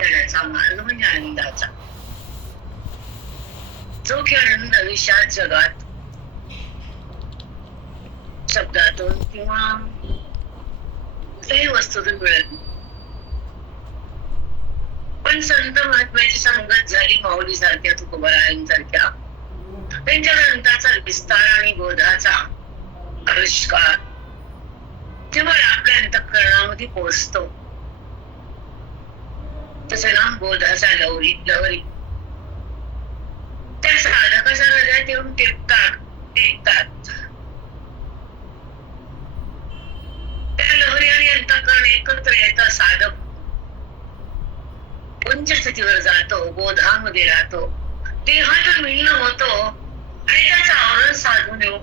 ज्ञानाचा मार्ग म्हणजे आनंदाचा, जो की आनंद विषाद जगात शब्दातून किंवा कुठल्याही वस्तूतून मिळत नाही. पण संत महात्म्याची संगत झाली माऊली सारख्या, तुकोबारायांसारख्या, त्यांच्या ग्रंथाचा विस्तार आणि बोधाचा आविष्कार जेव्हा आपल्या अंतःकरणामध्ये पोहोचतो, तसं नाम बोधाचा लहरी लहरी त्या साधकाच्या हृदयात येऊन टेकतात. त्या लहरी आणि अंतःकरण एकत्र येतं. साधक उच्च स्थितीवर जातो, बोधामध्ये राहतो, देहातून विलीन होतो आणि त्याचं आवरण साधून येऊ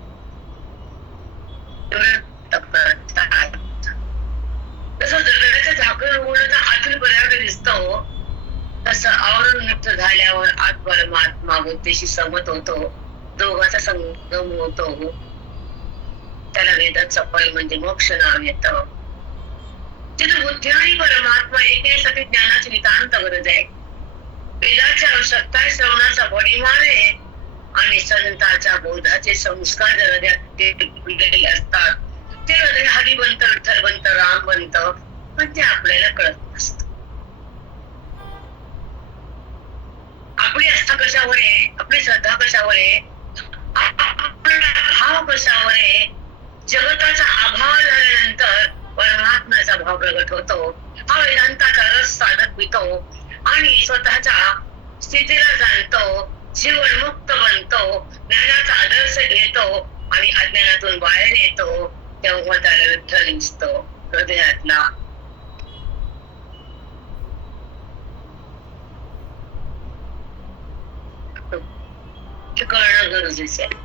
तसं जगाचं झाकण उघडलं तर आतून पर्यावरण दिसतो, तसं आवरण मुक्त झाल्यावर आत परमात्मा बुद्धीशी सहमत होतो, दोघांचा संगम होतो. त्याला वेदात सफाई म्हणजे मोक्ष नाव येतं. जिथे बुद्धी आणि परमात्मा एकमेकांसाठी ज्ञानाची नितांत गरज आहे. वेदाची आवश्यकता आहे, श्रवणाचा परिमाण आहे आणि संतांच्या बोधाचे संस्कार हृदयात ते असतात. ते हृदय हरी बनत, विठ्ठल बनत, राम बनत, पण ते आपल्याला कळत नसत. आपली आस्था कशावर आहे, आपली श्रद्धा कशावर आहे, भाव कशावर आहे. जगताचा अभाव झाल्यानंतर परमात्म्याचा भाव प्रगट होतो. हा वेदांताचा रस साधक पितो आणि स्वतःच्या स्थितीला जाणतो, जीवनमुक्त बनतो, ज्ञानाचा आदर्श घेतो आणि अज्ञानातून बाहेर येतो. तेव्हा त्याला विठ्ठल दिसतो हृदयातला. हे कळणं गरजेचं आहे.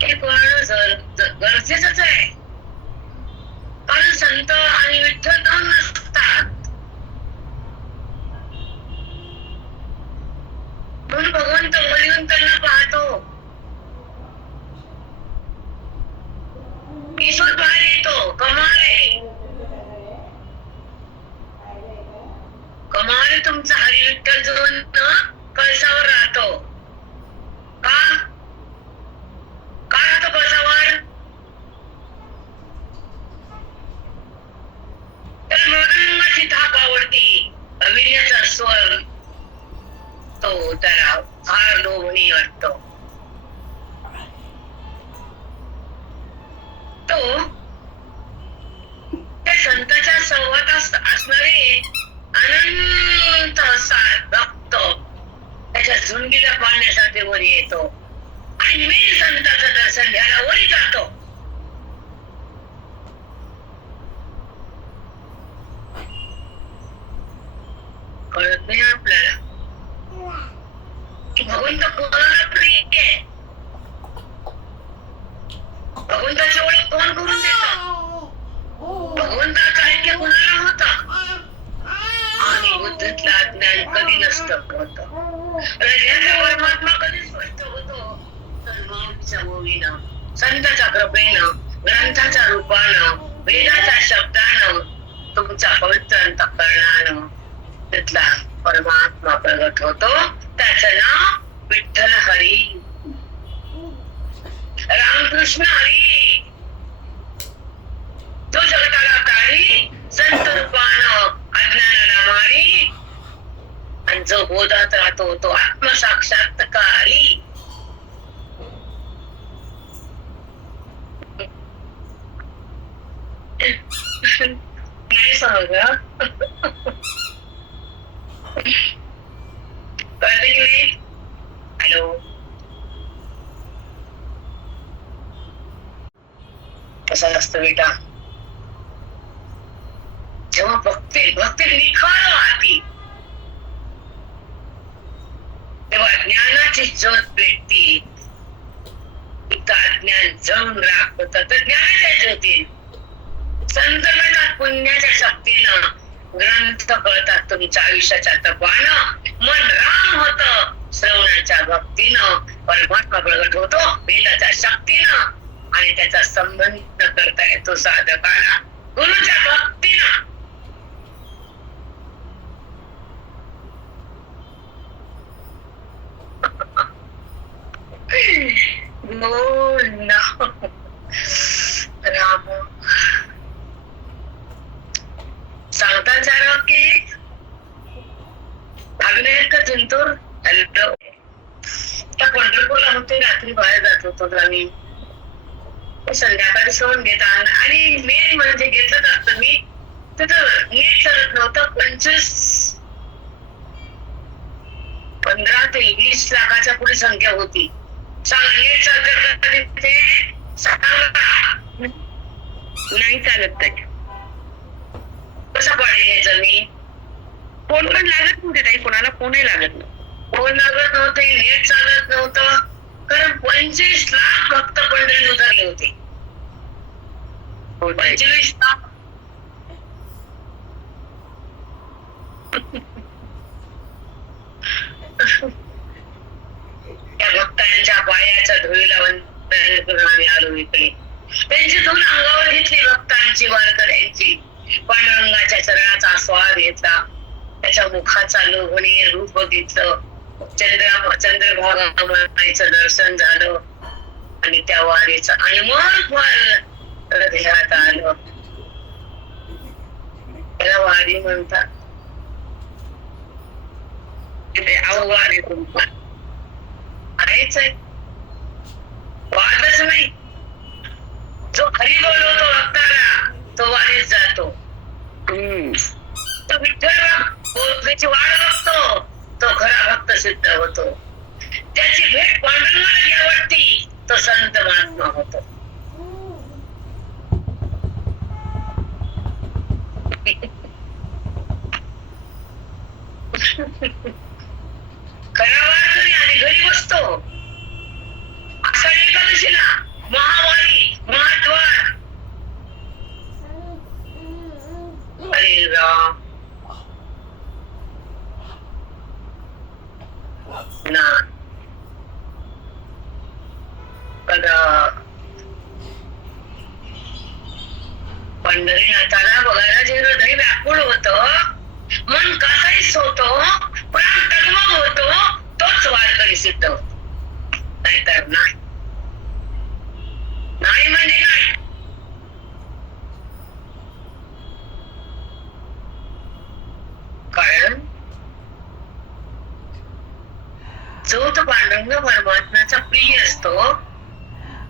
हे कळणं गरजेचंच आहे, कारण संत आणि विठ्ठल दोन नसतात. म्हणून भगवंत वलिवंतांना पाहतो, ईश्वर बाहेर येतो. कमाल आहे, कमाल तुमचा हरी विठ्ठल जो कळसावर राहतो. का राहतो कळसावर? त्याला मृदंगाची थाप आवडती, अभिनयाचा स्वर तो त्याला फार लोभनीय वाटतो. तो त्या संतांच्या सहवासात असणारे अनंत असा भक्त त्याच्या झुंडीला पाहण्यासाठी वरी येतो आणि मी संतांचं दर्शन घ्यायला वरी जातो. कळत नाही आपल्याला की भगवंत कोणाला प्रिय आहे. भगवंताची ओळख कोण करून देतं? भगवंताचं ऐक्य कोणाला होतं? आणि बुद्धीतला ज्ञान कधी नसतं होत. हृदयातला परमात्मा कधी स्पष्ट होतो तर माऊलीच्या ओळीनं, संतांच्या कृपेनं, ग्रंथाच्या रूपानं, वेदाच्या शब्दानं, तुमच्या पवित्र अंतःकरणानं तिथला परमात्मा प्रगट होतो. त्याचं नाव विठ्ठल हरी, रामकृष्ण हरी. तो जगताला तारी, संत रूपानं अज्ञानाला मारी, आणि जो बोधात राहतो तो आत्मसाक्षात्कारी. नाही समजलं? कळते की नाही? हॅलो, कसं असतं बेटा, जेव्हा भक्ती निखार वाहती तेव्हा ज्ञानाची ज्योत पेटती. ज्ञान जळून राख होत तर ज्ञानाच्या ज्योती संतगणात पुण्याच्या शक्तीनं ग्रंथ कळतात. तुमच्या आयुष्याच्या तपानं मन राम होत, श्रवणाच्या भक्तीनं परमात्मा प्रगट होतो वेदाच्या शक्तीनं, आणि त्याचा संबंध करता येतो साधकाला गुरुच्या भक्तीनं. जिंतूर. हॅलो. त्या पंढरपूरला होते, रात्री बाहेर जात होतो आम्ही, संध्याकाळी सोडून घेता. आणि मेन म्हणजे घेतलं जातं मी तिथं नीट चालत नव्हतं. 15 ते 20 लाखाच्या पुढे संख्या होती. सांगा नीट चालत ते नाही चालत ते कसं पाडेल हे जमीन. फोन पण लागत नव्हते ताई, कोणाला फोनही लागत नव्हतं. फोन लागत नव्हते, नेट चालत नव्हतं. कारण 25 लाख भक्त पंढरीत उतरले होते. 25 लाख. त्या भक्तांच्या पायाच्या धुळीला वंदन करून आम्ही आलो इकडे. त्यांची धूल अंगावर घेतली, भक्तांची वारकऱ्यांची. पांडुरंगाच्या चरणाचा आस्वाद घेतला, त्याच्या मुखाचा लोभनीय रूप बघितलं, चंद्रभागाचं दर्शन झालं आणि त्या वारीचं अनमोल फळ हृदयात आलं. त्याला वारी म्हणतात. वारी आहेच आहे, वादच नाही. जो हरी बोलवतो भक्ताला तो वारीत जातो. तो विठ्ठल त्याची वाट बघतो, तो खरा भक्त सिद्ध होतो. त्याची भेट पांडुरंगाला जी आवडती तो संत महात्मा होतो. खरा वारकरी आणि घरी बसतो. आषाढी एकादशीला महावारी महाद्वार. हरे राम ना पंढरीनाथाला बघायला जे हृदय व्याकुळ होत, मन कासाईस होतो, प्राण टगमग होतो, तोच वारकरी सिद्ध होतो. नाहीतर नाही. नाही म्हणजे नाही. कारण जो तो पांडुरंग परमात्म्याचा प्रिय असतो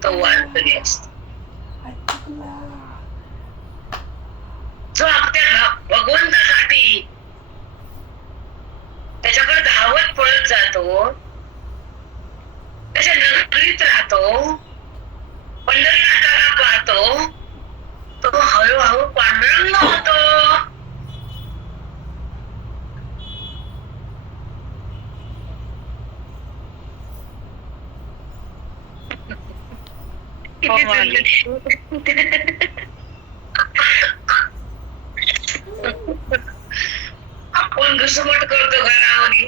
तो वारकरी असतो. जो आपल्या भगवंतासाठी त्याच्याकडे धावत पळत जातो, त्याच्या नगरीत राहतो, पंढरीनाथाला पाहतो, तो हळूहळू पांडुरंग होतो. आपण घुसमट करतो घरामध्ये,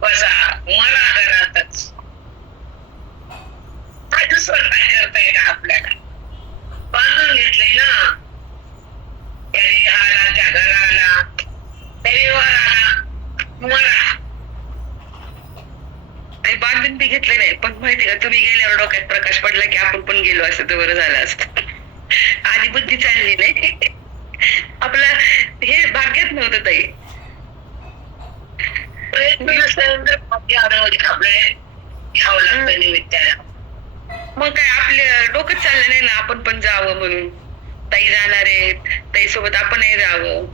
बसा मला घरातच. काय दुसरं काय करता येईल आपल्याला? बांधून घेतलंय ना, त्या देहाला, त्या घराला, त्या व्यवहाराला मरा. बांधून बी घेतले नाही, पण माहिती का तुम्ही गेल्यावर डोक्यात प्रकाश पडला की आपण पण गेलो असं तर बरं झालं असतं. आधी बुद्धी चालली नाही, आपलं हे भाग्यात नव्हतं ताई. प्रयत्न नसल्यानंतर आपल्याला घ्यावं लागतं निमित्तानं. मग काय आपलं डोकंच चाललं नाही ना आपण पण जावं म्हणून. ताई जाणार आहेत, ताई सोबत आपणही जावं.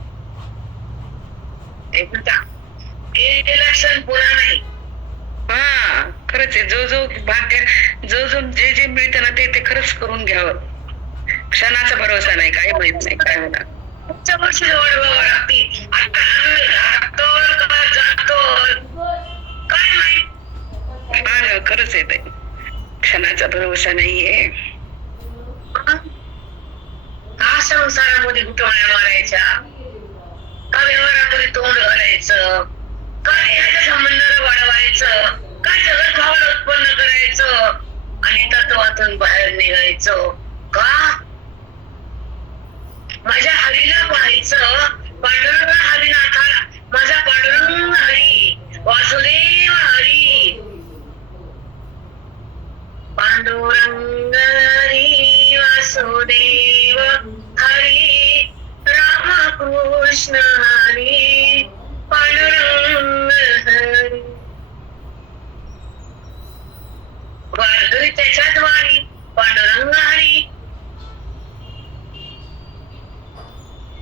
ते लक्षण पुन्हा नाही. हा खरंच आहे. जो भाग्य जो जे मिळतं ना ते खरंच करून घ्यावं. क्षणाचा भरोसा नाही, काही माहित नाही काय होणार. पुढच्या वर्षी जवळ बघावं लागते. काय माहित. हा ना खरंच आहे, क्षणाचा भरोसा नाहीये. का संसारामध्ये गुटवण्या मारायच्या, का व्यवहारामध्ये तोंड घालायचं, का देहाच्या संबंधाला वाढवायचं, का जगत भावना उत्पन्न करायचं आणि तत्वातून बाहेर निघायचं. का माझ्या हरीला पाहायचं, पांडुरंग हरिनाथाला, माझा पांडुरंग हरी, वासुदेव हरी, पांडुरंग हरी, वासुदेव हरी, रामकृष्ण हरी, पांडुरंग हरी. वारकरी त्याच्या द्वारी पांडुरंग हरी.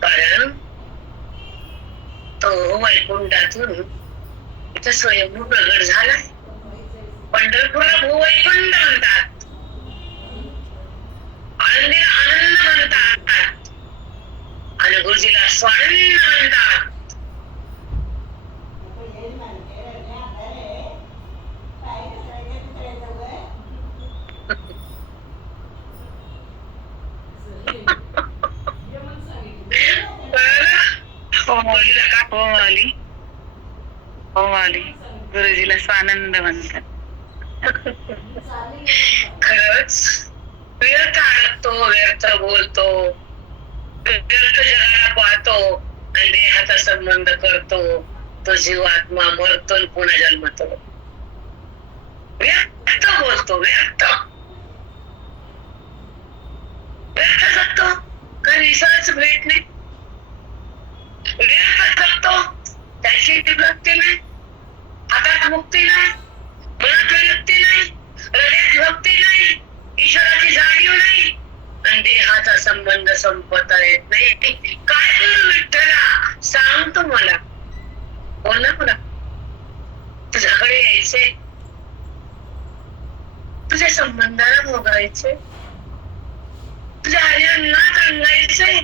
कारण तो वैकुंठातून इथं स्वयंभू प्रगट झालाय. पंढरपूरला भूवैकुंठ म्हणतात, आनंदीला आनंद म्हणतात आणि गुरुजीला स्वानंद म्हणतात. गुरुजीला स्वानंद म्हणतात. खरंच व्यर्थ अडकतो, व्यर्थ बोलतो, व्यर्थ जगाला पाहतो आणि देहाचा संबंध करतो. तो जीवात्मा मरतो आणि पुन्हा जन्मतो. व्यर्थ बोलतो, व्यर्थ व्यर्थ जगतो. काही विसरच भेट नाही. व्यर्थ जगतो, त्याची भक्ती नाही, हातात मुक्ती नाही, मनात विरक्ती नाही, हृदयात भक्ती नाही, ईश्वराची जाणीव नाही आणि देहाचा संबंध संपता येत नाही. काय करू विठ्ठला, सांग तू मला. बोल ना मला. तुझ्याकडे यायचे, तुझ्या संबंधाला भोगायचे, तुझ्या हरिनामात रंगायचे,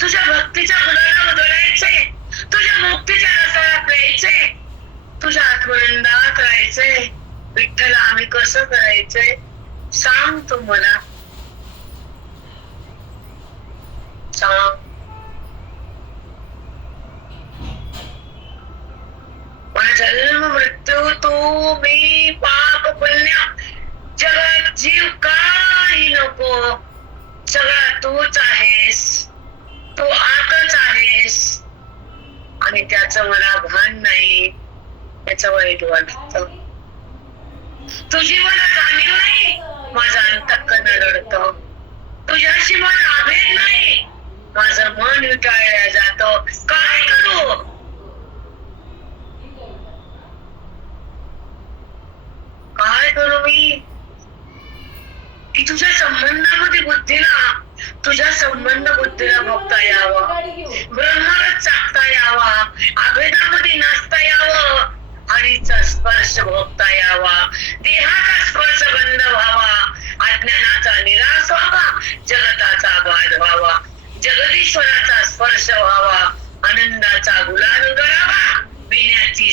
तुझ्या भक्तीच्या फुलाला उधळायचे, तुझ्या मुक्तीच्या रसाला प्यायचे, तुझ्या आत्मनंदात राहायचे. विठ्ठला आम्ही कसं करायचंय, सांग तू मला, सांग. माझा जन्म मृत्यू तू मी पाप पुण्य जगात जीव काही नको, सगळा तूच आहेस, तू आतच आहेस आणि त्याचं मला भान नाही. त्याचं वाईट वाटत. तुझी मला जाणीव नाही, माझं अंतःकरण रडतं. तुझ्याशी मला अभेद नाही, माझं मन विटाळलं जातं. काय करू, काय करू मी की तुझ्या संबंधामध्ये बुद्धीला, तुझ्या संबंध बुद्धीला भोगता यावा, ब्रह्माला चाकता यावा, अभेदामध्ये नाचता यावं, हरीचा स्पर्श भोगता यावा, देहाचा स्पर्श बंद व्हावा, अज्ञानाचा निराश व्हावा, जगताचा बाध व्हावा, जगदीश्वराचा स्पर्श व्हावा, आनंदाचा गुलाल उधळावा, पिण्याची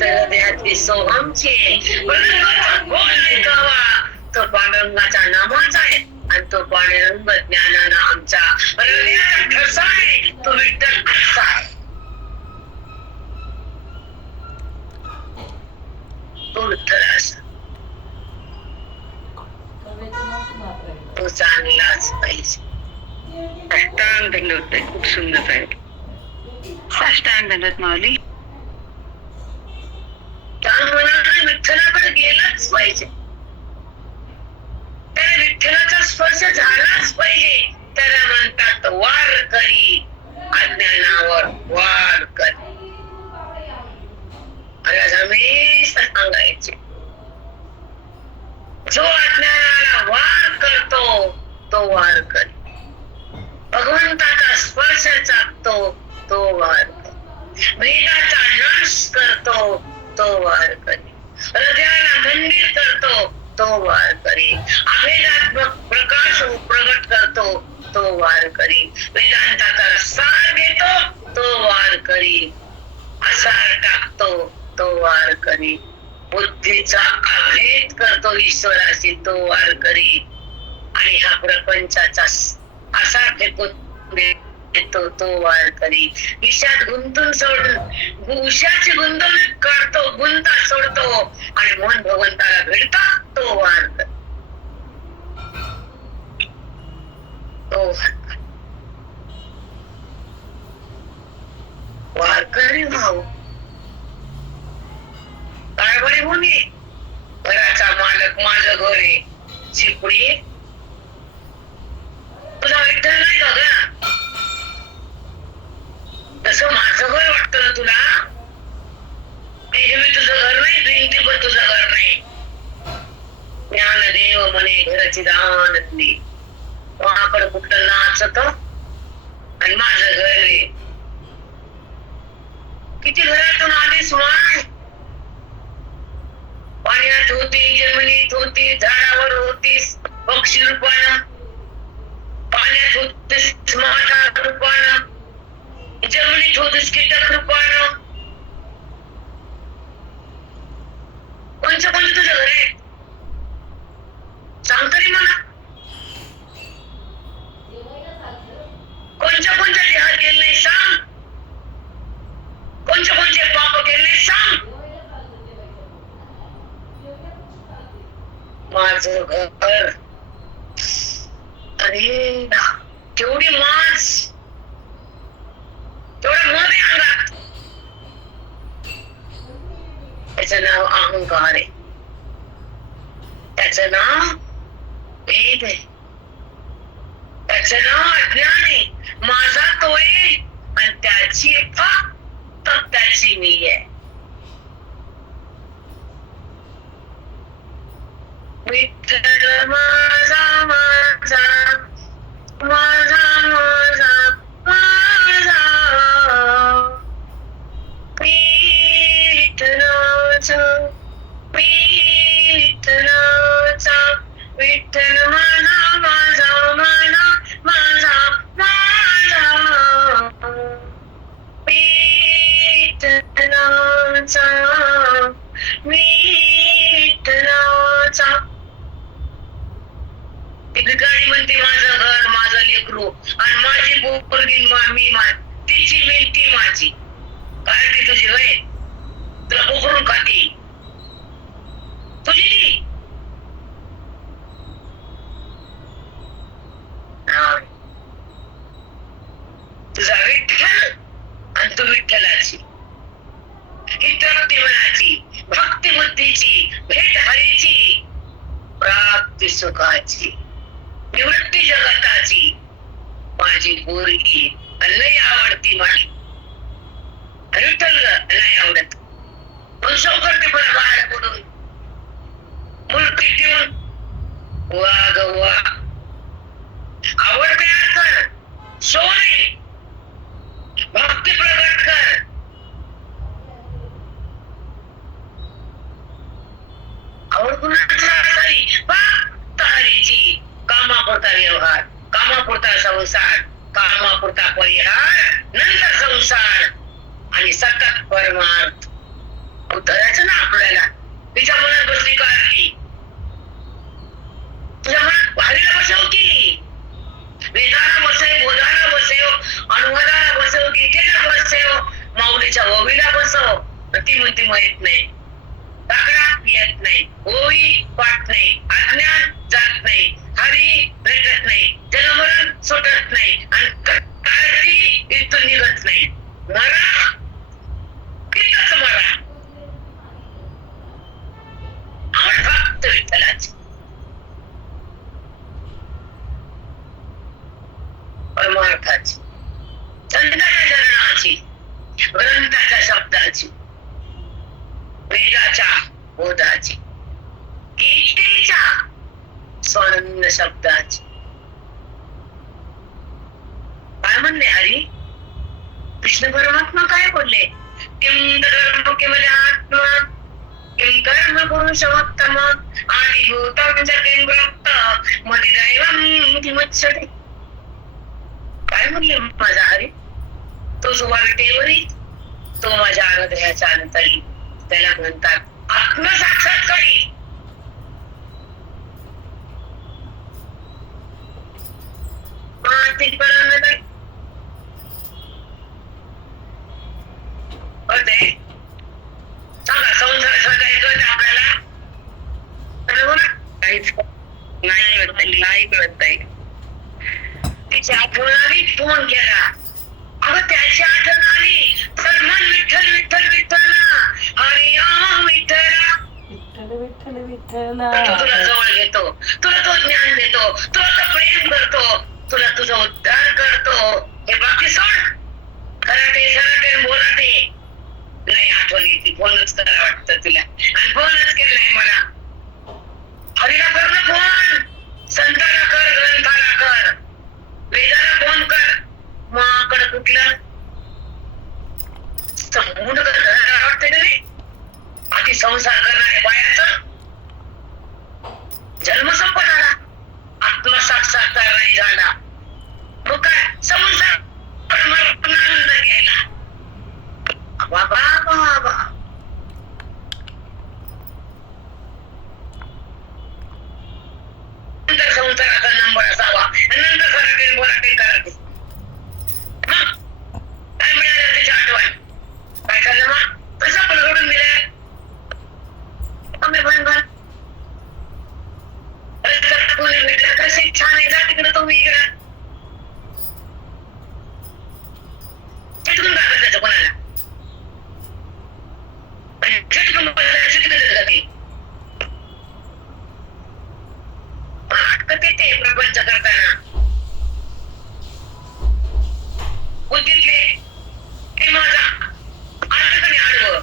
तर देहातली सोहमची गोल ऐकावा. तो पांडुरंगाच्या नामाचा आहे आणि तो पांडुरंग ज्ञानानं आमच्या हृदयाचा ठसा आहे. तो विठ्ठल कसा आहे, तो विठ्ठल असा, तो चांगलाच पाहिजे. साष्टांग दंडवत आहे, खूप सुंदर आहे. साष्टांग दंडवत माऊली. त्या मनाने विठ्ठलाकडे गेलाच पाहिजे, त्या विठ्ठलाचा स्पर्श झालाच पाहिजे. त्याला म्हणतात वारकरी, अज्ञानावर वारकरी. आज हमेशा सांगायचे, जो अज्ञानाला वार करतो तो वारकरी, भगवंताचा स्पर्श चाकतो तो वारकरी, वेदाचा नाश करतो तो वारकरी, हृदयाला मंदिर करतो तो वारकरी, अभेदात्मक प्रकाश प्रगट करतो तो वारकरी, वेदांताचा सार घेतो तो वारकरी, आसार टाकतो तो वारकरी, बुद्धीचा अभेद करतो ईश्वराशी तो वारकरी आणि हा प्रपंचाचा आसार फेकून देतो तो वारकरी, विषात गुंतून सोडून उशाची गुंतवणूक करतो, गुंता सोडतो आणि मन भगवंताला भेटतो तो वारकरी. तो वारकरी भाऊ काय बरे मुली, घराचा मालक माझं घर आहे, चिपडी तुझा विठ्ठल नाही का ग? नाही घराची दानच नाही. कोणाकडे कुठलं नाचत आणि माझं घर आहे. किती घरातून आलीस माय. पाण्यात होती, जमिनीत होती, झाडावर होतीस पक्षी रूपानं, पाण्यात होतीस माठा रूपानं, जमिनीत होतीस कीटक रूपानं. कोणचं कोणतं तुझं घर आहे सांग तरी मला. कोणच्या कोणत्या देहात गेले नाही सांग. कोणचे कोणते पाप केले सांग. माझं घर. अरे केवढी मास, तेवढं मध आहे अंगात. त्याचं नाव अहंकार आहे. त्याचं नाव भेद आहे. त्याचं नाव अज्ञान आहे. माझा तो आहे आणि त्याची फक्त त्याची मी आहे. विठ्ठल माझा माझा माझा माझा माझा विठ्ठलाचा विठ्ठलाचा विठ्ठल माझा माझा माझा माझा माझा विठ्ठलाचा विठ्ठलाचा. ती भिकारी म्हणते माझं घर माझं लेकरू आणि माझी पोरगी मी तिची मेंटी माझी. काय ती तुझी होय? तुला पोखरून खाती तुझी ती. तुझा विठ्ठल आणि तू विठ्ठलाची. ही तृप्ती मनाची, भक्ती बुद्धीची, भेट हरीची, प्राप्ती सुखाची, निवृत्ती जगताची. माझी पोरगी लय आवडती माझी. विठ्ठल ग नाही आवडत. पण सौ करते पण बाहेर पडून मूर्ती ठेवून वा ग वा. आवड तयार कर, सो नाही. भक्ती प्रगट कर. आवड कुणाची असावी? फक्त हरीची. कामापुरता व्यवहार, कामापुरता संसार, कामापुरता परिहार, नंतर संसार आणि सतत परमार्थ. उतरायचं ना आपल्याला. तिच्या मनात बसली का आरती? तुझ्या मनात हरीला बसव की, वेदाला बसव, बोधाला बसव, अनुवादाला बसव, गीतेला बसव, माऊलीच्या ओवीला बसव. ती म्हणती माहित नाही, ताकडा येत नाही, ओवी पाठ नाही, अज्ञान जात नाही, हरी भेटत नाही, जन्मरण सुटत नाही आणि काळजी इथून निघत नाही. मरा कितच मरा. आवड फक्त विठ्ठलाची, परमार्थाची, संतांच्या चरणाची, ग्रंथाच्या शब्दाची, वेदाच्या बोधाची, गीतेच्या स्वर्ण शब्दाची. काय म्हणले हरी? कृष्ण परमात्मा काय बोलले? किम धर्म केवल आत्मा किम कर्म पुरुषोत्तम आदिभूतं जगन्मत्त मदिदैवं किमुच्यते. काय म्हणले माझा हरी? तो जो वाटेवरी, तो माझ्या हृदयाच्या अंतरी. त्याला म्हणतात आत्मसाक्षात्कारी. सांगा संसाराशिवाय काही कळत आपल्याला? काहीच नाही कळत ताई. तिची आठवण आली, फोन केला. अगं त्याची आठवण आली तर मन विठ्ठल विठ्ठल विठ्ठला, हरी विठ्ठला. विठ्ठल विठ्ठला. तो तुला जवळ घेतो, तुला तो ज्ञान देतो, तुला तो प्रेम करतो, तुला तुझा उद्धार करतो. हे बाकी सोड. खराटे बोलाटे नाही आठवण येते. फोनच करा वाटतं तुला आणि फोनच केलाय मला. हरीला कर ना फोन. उतराचा नंबर असावा आणि नंतर सराटेन बोलाटेन करायचं. मग काय मिळालं त्याची आठवण? काय झालं मग? कसं पण सोडून दिलं? आम्ही बनवा कोणी भेटलं कशी छान आहे जा तिकडे तुम्ही इकडं चिटकून टाकलं त्याचं कोणाला चिटकून चिटकत जाते अटकत येते प्रपंच करताना बुद्धीतले ते माझा अडकणे आडवं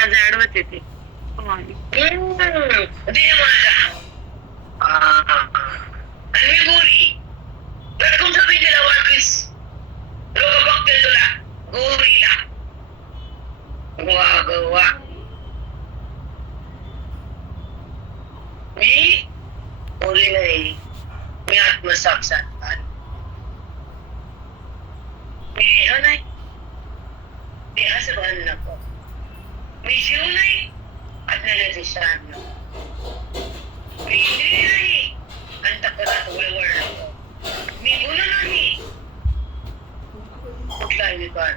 आडवत येते दे माझा आणि मी गोरी तर तुमचं बी गेलं वाटलीस लोक बघतील तुला गोरीला वा ग वा मी गोरी नाही मी आत्मसाक्षात्कार मी देह नाही देहाचं भान नको मी जीव नाही अज्ञानाचे शान मी इंद्रिय नाही अंतःकरणात वळवळ नको मी गुण नाही कुठला विकार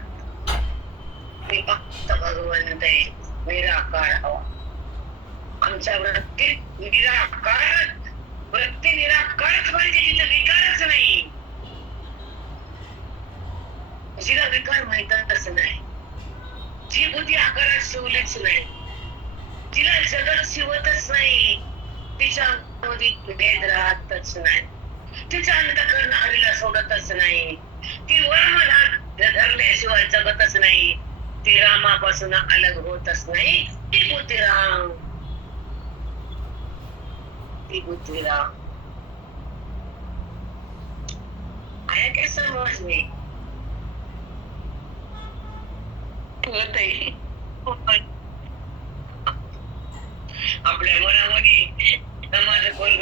मी फक्त भगवंत आहे निराकार हवा आमच्या वृत्तीत निराकार वृत्ती निराकारच पाहिजे जिथं विकारच नाही जिला विकार माहितच नाही जी बुद्धी आकारात शिवलीच नाही तिला जगत शिवतच नाही तिच्यामध्ये भेद राहतच नाही तिच्या अंतःकरण हरीला सोडतच नाही ती वर्मला धरल्याशिवाय जगतच नाही ती रामापासून अलग होतच नाही ती बुद्धी राम ती बुद्धी राम आया काय समज मी आपल्या मनामध्ये माझं पोरग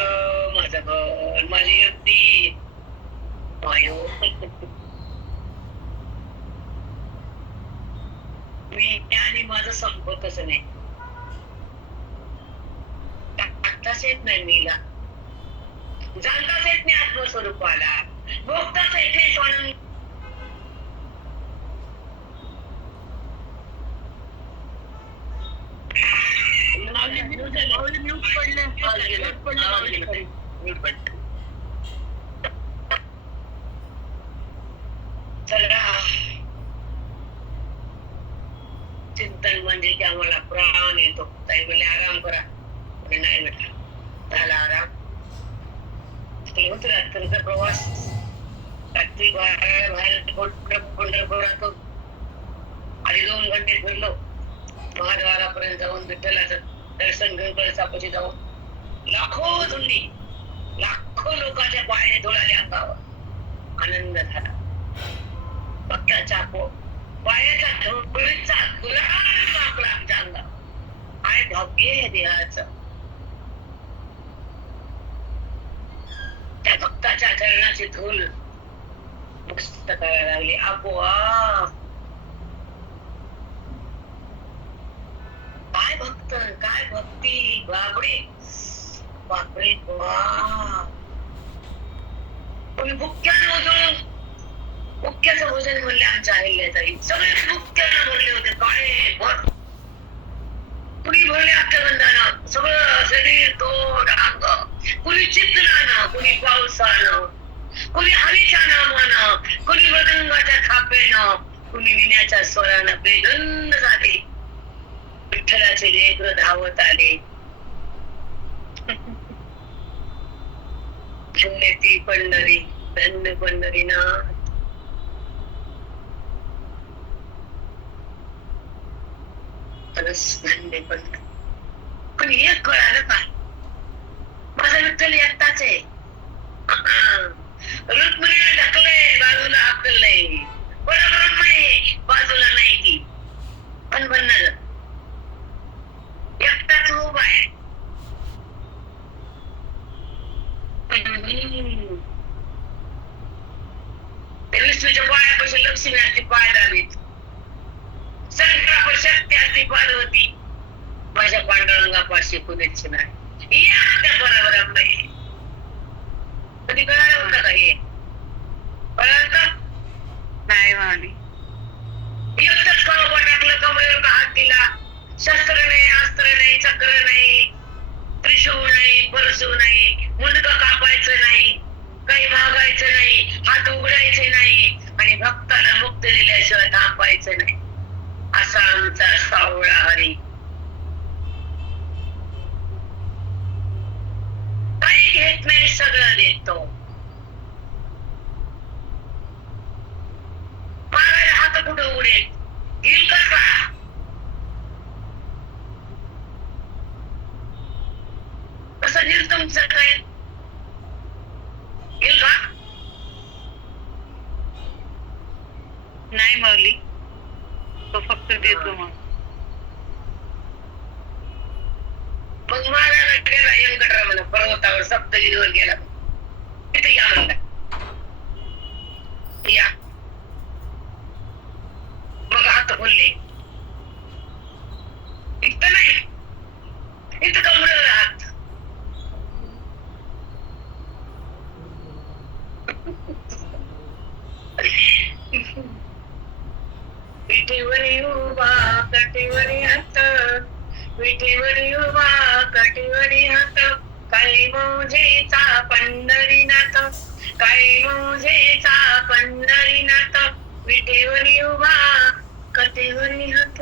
माझं घर माझी युक्ती मायो मी आणि माझं संपतच नाही टाकताच येत नाही मीला जाणताच येत नाही आत्मस्वरूपाला भोगताच येत नाही स्वानंद चिंतन म्हणजे की आम्हाला प्राण येतो ताई म्हणजे आराम करा नाही म्हटलं झाला आराम होत रात्रीचा प्रवास रात्री बाहेर पंढरपुरात आधी 2 घंटे फिरलो महाद्वारापर्यंत जाऊन विठ्ठलाचं दर्शन घेऊन कळसापाशी जाऊन लाखो लोकांच्या पायाने धुळाले अंगावर आनंद झाला भक्ताच्या पायाच्या धुळीचा गुलाल वाकला आमच्या अंगावर काय भाग्य आहे देहाचं त्या भक्ताच्या चरणाची धूल मस्त करायला लागली आपोआप काय भक्त काय भक्ती बापरे बापरे तुम्ही भुक्यानं उजळून भुक्याचं भोजन म्हणले आमच्या अहिल्याताई सगळे भुक्यानं भरले होते काय भर कुणी भरले अष्टगंधानं सगळं शरीर तोड अंग कुणी चित्रानं कुणी पावसानं कुणी हरीच्या नामानं कुणी मृदंगाच्या थापेनं कुणी विण्याच्या स्वरानं बेधुंद झाले विठ्ठलाचे लेकरं धावत आले धन्य ती पंढरी धन्य पंढरीनाथ धन्य पंढरी पण एक कळालं का माझा विठ्ठल एकटाच आहे रुक्मिणीला ढकलय बाजूला हाकलय बरोबर नाही बाजूला नाही ती पण बनणार एकटाच उभा आहे विष्णूच्या पायापासून लक्ष्मी असती पाय दाबीत शंकरावर शक्ती असती पार्वती माझ्या पांडुरंगापाशी कुणीच नाही. या त्या बरोबर नाही. कधी कळालं होतं का हे? कळालं का? नाही माऊली. एकटंच कळोबा टाकलं, कमरेवर हात दिला. शस्त्र नाही, अस्त्र नाही, चक्र नाही, त्रिशूळ नाही, परशू नाही, मुंडकं कापायचं नाही, काही मागायचं नाही, हात उघडायचे नाही आणि भक्ताला मुक्ती दिल्याशिवाय थांबायचं नाही. असा आमचा सावळा हरी. काही घेत नाही, सगळं देतो. मागायला हात कुठं उघडेल? घेईल कसा? कसं घेईल तुमचं काय? घेईल का? नाही माऊली, तो फक्त देतो. मग मागायला गेला व्यंकटरमण पर्वतावर सप्तगिरीवर गेला. तिथे या म्हणला. या. मग हात खोलले. इथं नाही, इथं कमरेवर हात. विठीवरी उभा कटीवरी हात, विठीवरी उभा कटीवरी हात, काही मोजेचा पंढरीनाथ, काही मोजेचा पंढरीनाथ, विठीवरी उभा कटीवरी हात.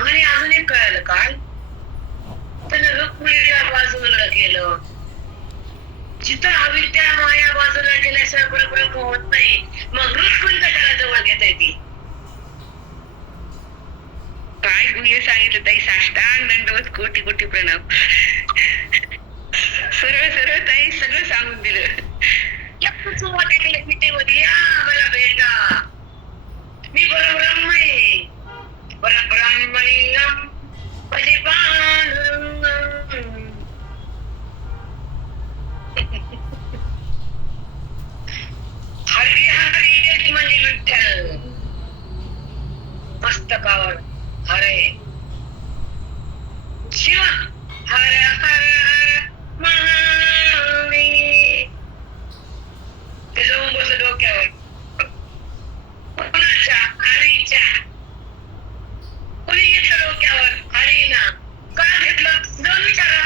आणि अजून एक कळालं काय? त्यानं रुक्मिणीला बाजूला केलं. जिथं हवी त्या माया बाजूला गेल्याशिवाय ब्रह्म होत नाही. मग रुक्मिणी कशाला जवळ घेता येते? काय गुह्य सांगितलं ताई. साष्टांग दंडवत, कोटी कोटी प्रणाम. सरळ सरळ ताई सगळं सांगून दिलं. एकच वाटेल पिठेमध्ये या मला भेटा. मी परब्रह्म आहे. परब्रह्मलिंगम परिपालनम. हरी हरी एक म्हणजे विठ्ठल. मस्तकावर हरे शिव हर हर हर महादेव. ते जाऊन बसलं डोक्यावर. कोणाच्या? हरीच्या. कोणी घेतलं डोक्यावर? हरीना. का घेतलं? जाऊन विचारा.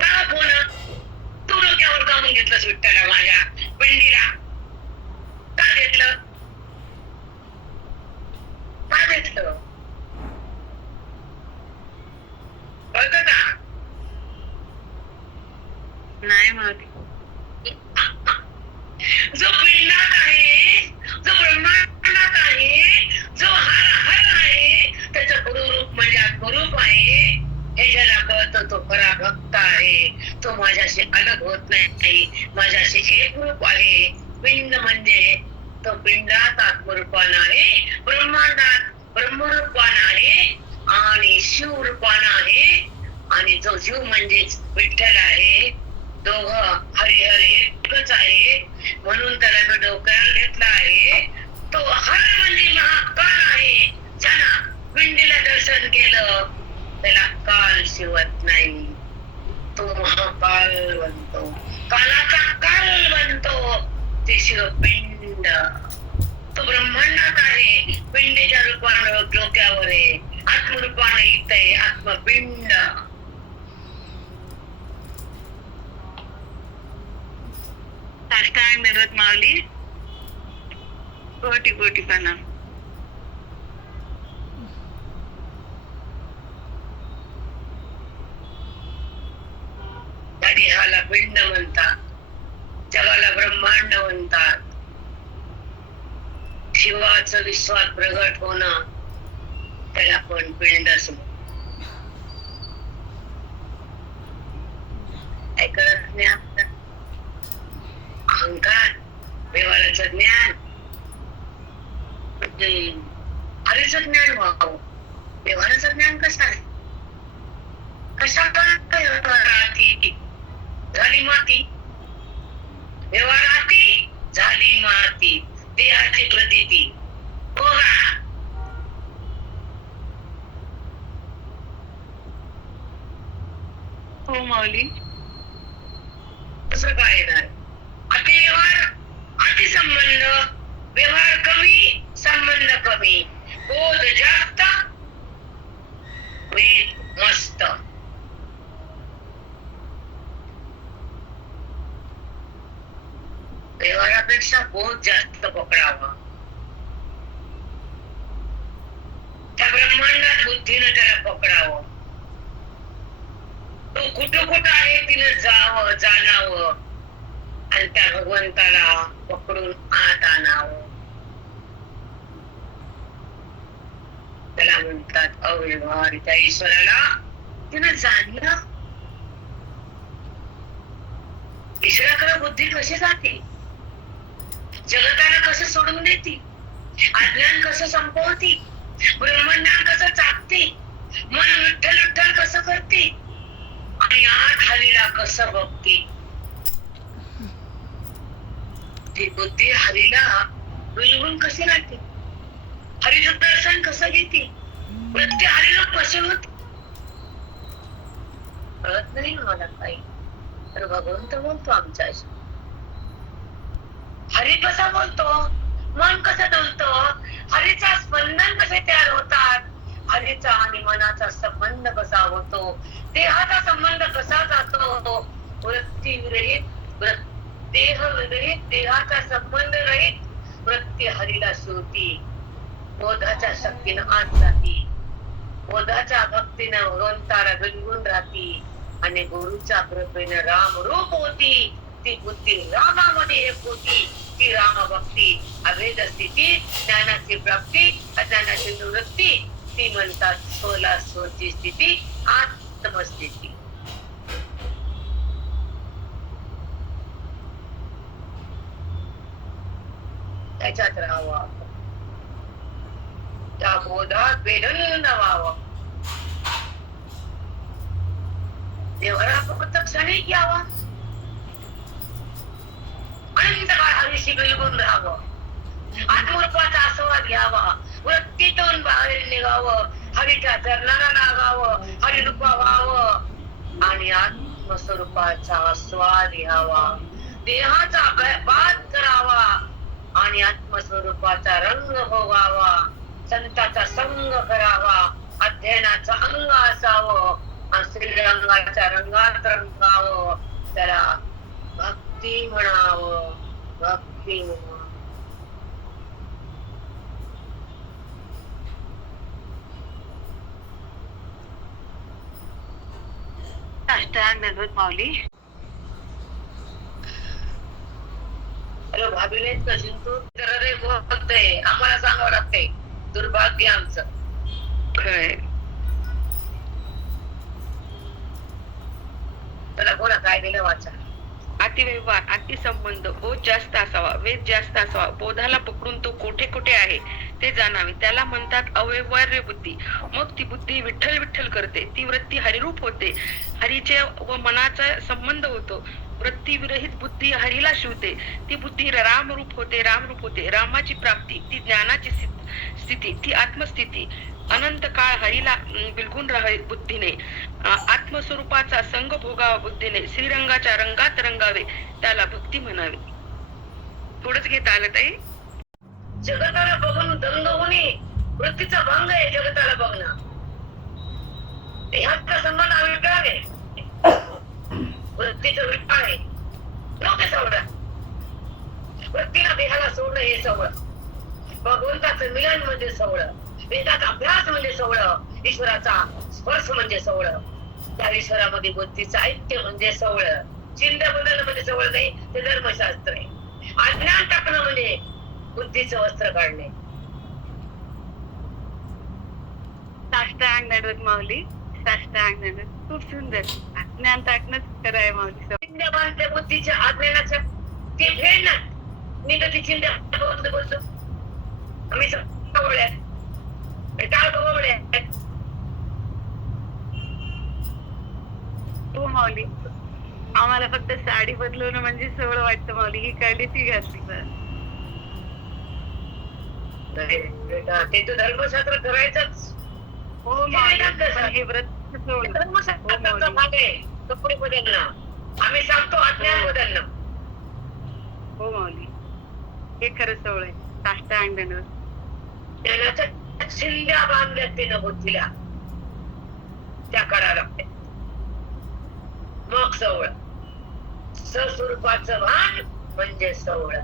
का कोण? तू डोक्यावर जाऊन घेतलंस विठ्ठला माझ्या पिंडीला? का घेतलं? का घेतलं? कळतं का? नाही माऊली. जो पिंडात आहे, जो ब्रह्मांडात आहे, जो हर हर आहे, त्याचं गुरुरूप म्हणजे आत्मरूप आहे. हे ज्याला कळतं तो खरा भक्त आहे. तो माझ्याशी अलग होत नाही, माझ्याशी एक रूप आहे. पिंड म्हणजे तो पिंडात आत्मरूपान आहे, ब्रह्मांडात ब्रह्मरूपान आहे आणि शिवरूपान आहे. आणि जो जीव म्हणजेच विठ्ठल आहे. दोघं हरिहर एकच आहे. म्हणून त्याला मी डोक्यावर घेतला आहे. तो हर म्हणजे महाकाल आहे. ज्यानं पिंडीला दर्शन केलं त्याला काल शिवत नाही. तो महाकाल बनतो, कालाचा काल बनतो. ते शिवपिंड. तो ब्रह्मांडात आहे, पिंडीच्या रूपानं डोक्यावर आहे, आत्मरूपाने इथं आहे, आत्मपिंड. साष्टांग दंडवत माऊली, कोटी कोटी प्रणाम. त्या देहाला पिंड म्हणतात, जगाला ब्रह्मांड म्हणतात. शिवाचं विश्वात प्रगट होणं त्याला पण पिंड असं. काय कळत नाही आपलं. अहंकार, व्यवहाराचं ज्ञान, हरीचं ज्ञान व्हावं. व्यवहाराचं ज्ञान कसं आहे? कशाला व्यवहाराती झाली माती, व्यवहाराती झाली माती. देहाची प्रतीती, भोगा. हो माऊली. कसं काय येणार? अति व्यवहार, अति संबंध, व्यवहार कमी, संबंध कमी, बोध जास्त, वेद मस्त. व्यवहारापेक्षा बोध जास्त पकडावा. त्या ब्रह्मांडात बुद्धीनं त्याला पकडावं. तो कुठं कुठं आहे तिनं जावं, जाणावं आणि त्या भगवंताला पकडून आत आणावं. त्याला म्हणतात अव्यवहार. त्या ईश्वराला तिनं जाणलं. ईश्वराकडे बुद्धी कशी जाते, जगताला कसं सोडून देते, अज्ञान कसं संपवते, ब्रह्मज्ञान कसं चाकते, मन विठ्ठल विठ्ठल कसं करते आणि आत हरीला कसं बघते. ती बुद्धी हरीला बिलगून कशी राहते, हरीचं दर्शन कसं घेते, प्रत्येक हरीला कसे होते कळत नाही मला काही. तर भगवंत बोलतो आमच्याशी. हरी कसा बोलतो, मन कसं डोलतो, हरीचा स्पंदन कसे तयार होतात, हरीचा आणि मनाचा संबंध कसा होतो, देहाचा संबंध कसा जातो, वृत्ती विरहित, देह विरहित, देहाचा संबंध रहित वृत्ती हरीला शिवती. बोधाच्या शक्तीनं आत जाती, बोधाच्या भक्तीनं भगवंताला बिलगून राहती आणि गुरुच्या कृपेनं राम रूप होती. ती बुद्धी रामामध्ये एक होती. ती राम भक्ती, अभेद स्थिती, ज्ञानाची प्राप्ती, अज्ञानाची निवृत्ती. ती म्हणतात सोला सोची स्थिती, आत्मस्थिती. त्याच्यात राहावं, त्या बोधात वेदन व्हावं. देवाला फक्त क्षणिक यावा, अनंत काळ हरीशी बिलगून राहावं, आत्मरूपाचा आस्वाद घ्यावा, वृत्तीतून बाहेर निघावं, हरीच्या चरणाला लागावं, हरिरूपा व्हावं आणि आत्मस्वरूपाचा आस्वाद घ्यावा. देहाचा बाध करावा आणि आत्मस्वरूपाचा रंग भोगावा. संताचा संग करावा, अध्ययनाचा अंग असावं, श्रीरंगाच्या रंगात रंगावं. त्याला भक्ती म्हणावं, भक्ती म्हणावं. साष्टांग दंडवत माऊली. हॅलो भाभीने कशी तू रे बोलते, आम्हाला सांगावं लागते. दुर्भाग्य आमचं. खरंय. त्याला बोला काय दिलं वाचा. अतिव्यवहार, अतिसंबंध, बोध जास्त असावा, वेद जास्त असावा, बोधाला पकडून तो कोठे कुठे आहे ते जाणावे. त्याला म्हणतात अव्यवहार्य बुद्धी. मग ती बुद्धी विठ्ठल विठ्ठल करते. ती वृत्ती हरिरूप होते, हरीचे व मनाचा संबंध होतो. वृत्ती विरहित बुद्धी हरीला शिवते. ती बुद्धी रामरूप होते, रामरूप होते. रामाची प्राप्ती, ती ज्ञानाची स्थिती, ती आत्मस्थिती. अनंत काळ हरीला बिलगून राहावे बुद्धीने. आत्मस्वरूपाचा संग भोगावा बुद्धीने. श्रीरंगाच्या रंगात रंगावे, त्याला भक्ती म्हणावी. थोडंच घेता आलं ताई. जगताला बघून दंग होणे वृत्तीचा भंग आहे. जगताला बघणं देहाचा संबंध अविटाळे, वृत्तीचं विटाळ आहे. लोक सवडं वृत्तीला देहाला सोडणं हे सवड. भगवंताचं मिलन म्हणजे सवड, वेदाचा अभ्यास म्हणजे सवड, ईश्वराचा स्पर्श म्हणजे सवड. त्या ईश्वरामध्ये बुद्धीचं ऐक्य म्हणजे सवड. चिंत बदल म्हणजे सवड नाही, ते धर्मशास्त्र आहे. अज्ञान टाकणं म्हणजे बुद्धीचं वस्त्र काढणे. साष्टांग दंडवत माऊली. साष्टांग दंडवत. खूप सुंदर. ज्ञान टाकणंच खरं आहे माऊली. चिंध्या बुद्धीच्या अज्ञानाच्या ते फेड ना. मी तर ती चिंध्या बोलतो आम्ही सवड हो माऊली. आम्हाला फक्त साडी बदलवणं म्हणजे सवड वाटतं माऊली. ही काढली ती घातली. नाही बेटा ते तर धर्मशास्त्र करायचंच. हो माऊली, पण हे व्रत सोडलं. हो धर्मशास्त्राचा माऊली. भाग आहे कपडे बदलणं. आम्ही सांगतो अज्ञान बदलणं. हो माऊली, हे खरं सोहळ आहे. साष्टांग दंडवत. ज्ञानाच्या शिंद्या बांधल्या तिनं बुद्धीला, त्या करा लागते. मग सवळ स्वस्वरूपाचं भान म्हणजे सवळ,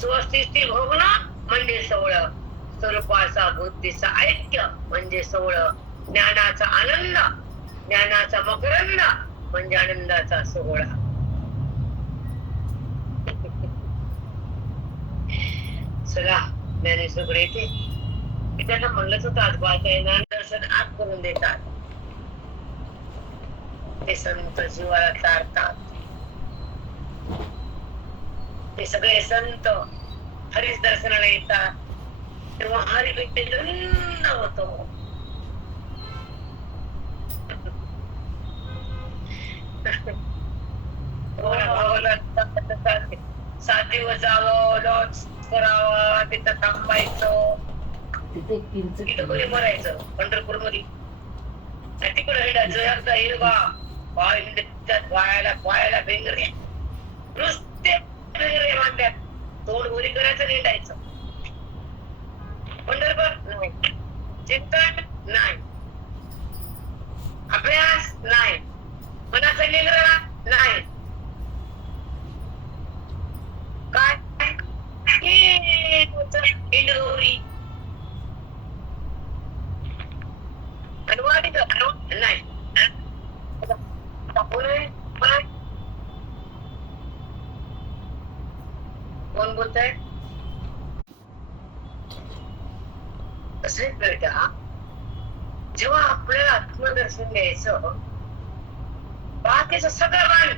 स्वस्थिती भोगणं म्हणजे सवळ, स्वरूपाचा बुद्धीचा ऐक्य म्हणजे सवळ, ज्ञानाचा आनंद, ज्ञानाचा मकरंद म्हणजे आनंदाचा सोहळा. चला ज्ञानेश्वरकडे येते. मी त्यांना म्हणलंच होतं आज बाळकाईना दर्शन आत करून देतात. ते संत जीवाला तारतात. ते सगळे संत हरीच दर्शनाला येतात तेव्हा हरी व्यक्ती धन्य होतो. सात दिवस जावं, लॉज करावं, तिथं थांबायचं, तिथे किंच तिथं कोणी मरायचं पंढरपूर मध्ये. तिकडे हिंडायचं एकदा हिरवा पाय हिंडतात, पायाला बेंगरे, नुसते बेंगरे मांडतात, तोंड उरी करायचं हिंडायचं. पंढरपूर नाही, चिंतन नाही, अभ्यास नाही, मनाचा निग्रह नाही. काय इंडोरी नाही. कोण बोलतंय? कसं बेटा, जेव्हा आपल्याला आत्मदर्शन घ्यायचं, बाकीचं सगळं बाण,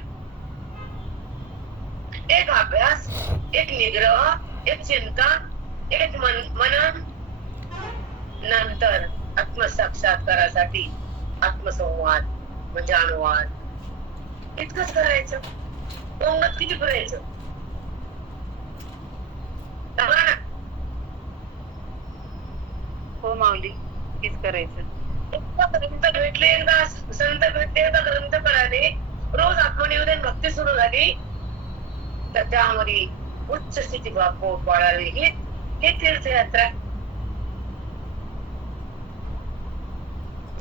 एक अभ्यास, एक निग्रह, एक चिंतन, एक मनन, नंतर आत्मसाक्षात्कारासाठी आत्मसंवाद म्हणजे अनुवाद, इतकंच करायचं. कोंगत किती करायचं? हो माऊली, हेच करायचं. ग्रंथ भेटले, एकदा संत भेटले, एकदा ग्रंथ कळाले, रोज आत्मनिवेदन भक्ती सुरू झाली, तर त्यामध्ये उच्च स्थिती बाळावी. हे तीर्थयात्रा.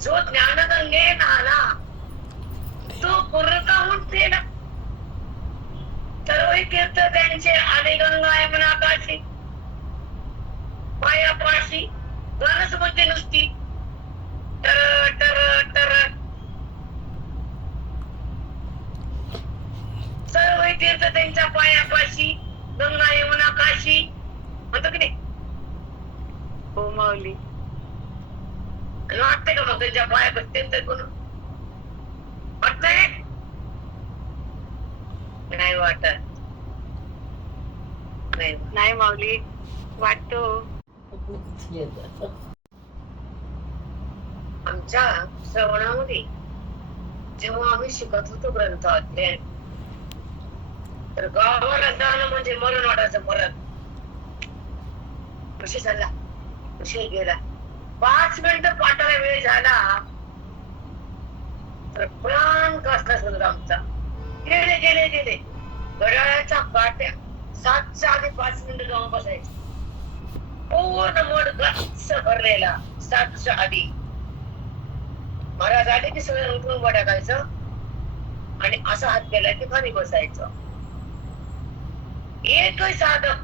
जो ज्ञानगंगेत आला तो पूर्णताहून गेला. सर्व तीर्थ त्यांचे आले गंगा यमुना काशी, पायापाशी गाणच म्हणजे नुसती टर टर टर. सर्व तीर्थ त्यांच्या पायापाशी, गंगा यमुना काशी म्हणतो की नाही? हो माऊली. आणि वाटतंय का मग त्यांच्या पाया बसते तर कोण वाटतंय? नाही वाटत. नाही माऊली, वाटतो. आमच्या श्रवणामध्ये जेव्हा आम्ही शिकत होतो ग्रंथ अध्ययन, तर गावाला जाणं म्हणजे मरण वाटायचं. मरण कशी चालला, कशी गेला, 5 मिनिटं पाठाला वेळ झाला तर प्राण कसला सुरू आमचा. गेले गेले गेले घड्याळाच्या काट्या 7च्या आधी 5 मिनिटं जाऊन बसायचं. पूर्ण मठ गच्च भरलेला 7च्या आधी. महाराज आले की सगळं उठून टाकायचं आणि असा हात केला की खाली बसायचं. एकही साधक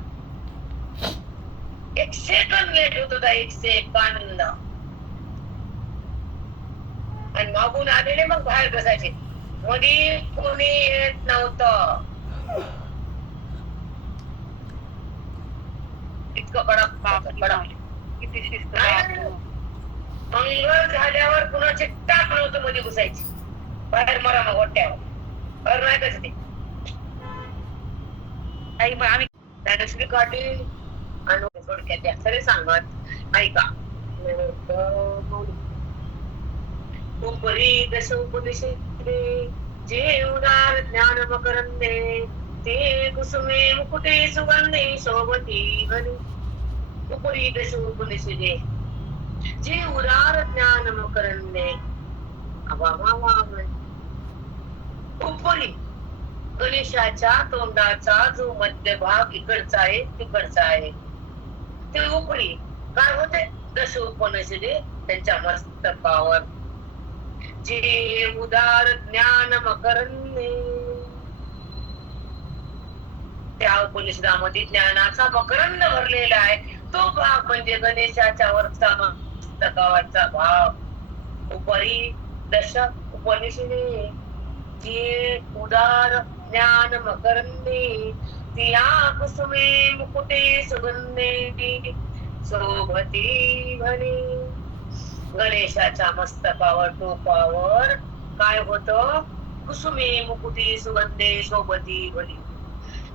1 सेकंद लेट होत होता, 1 सेकंद. आणि मागून आलेले मग बाहेर बसायचे, मध्ये कोणी येत नव्हतं. इतकं कडक. किती शिस्त. मंगळ झाल्यावर कुणाचे टाक नव्हतं मध्ये घुसायची, बाहेर मरा मग वाट्यावर. बरं नाही कसं ते आई मग आम्ही त्यानंतर काठी आणि थोडक्यात खरे सांगत ऐका. उपरी दश उपदेशे जे उदार ज्ञान मकरंदे, ते कुसुमे मुकुटे सुगंधे शोभती घनी. उपरी दश उपनिषदे जे उदार ज्ञान मकरंदे उपरी गणेशाच्या तोंडाचा जो मध्यभाग इकडचा आहे तिकडचा आहे ते उपरी काय होते दश उपनिषदे त्यांच्या मस्तकावर जे उदार ज्ञान मकरंदे त्या उपनिषदामध्ये ज्ञानाचा मकरंद भरलेला आहे तो भाग म्हणजे गणेशाच्या वरचा मस्तकावरचा भाग उपरी दश उपनिषदे जे उदार ज्ञान मकरंदे तिया कुसुमे मुकुटे सुगंधे शोभती भले गणेशाच्या मस्तकावर टोपावर काय होत कुसुमे मुकुटे सुगंधे शोभती भली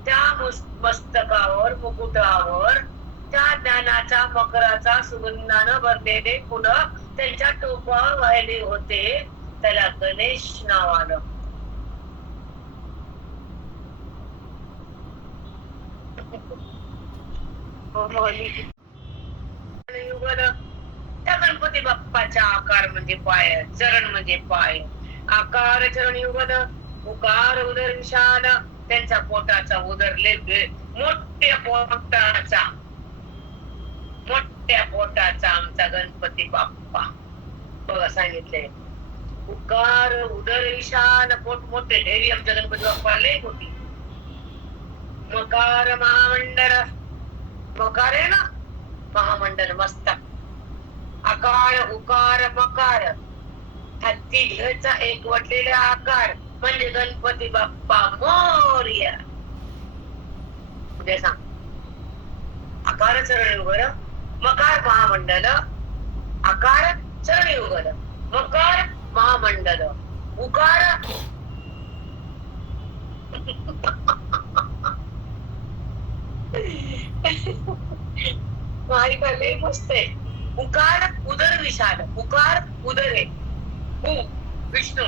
त्या मस्तकावर मुकुटावर त्या ज्ञानाच्या मकराचा सुगंधानं भरलेले फुलं त्यांच्या टोपावर वाहिले होते त्याला गणेश नाव आलं त्या गणपती बाप्पाचा आकार म्हणजे पाय चरण म्हणजे पाय आकार चरण युगल उकार उदर विशाल त्यांच्या पोटाचा उदरले मोठ्या पोटाचा आमचा गणपती बाप्पा बघा सांगितलंय उकार उदर विशाल पोट मोठे ढेरी आमच्या गणपती बाप्पा लय मोठी मकार महामंडळ मकार आहे ना महामंडळ मस्तक आकार उकार मकार हत्ती घरचा एक वटलेला आकार म्हणजे गणपती बाप्पा मोरया उद्या सांग आकार चरण उगर मकार महामंडल आकार चरण उगर मकार महामंडल उकार लय मस्त आहे उकार उदर विशाल उकार उदर आहे विष्णू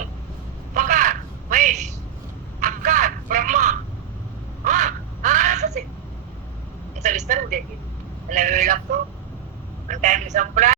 मकार महेश आकार ब्रह्मा असंच आहे याचा विस्तार उद्या त्याला वेळ लागतो आणि टाइम संपला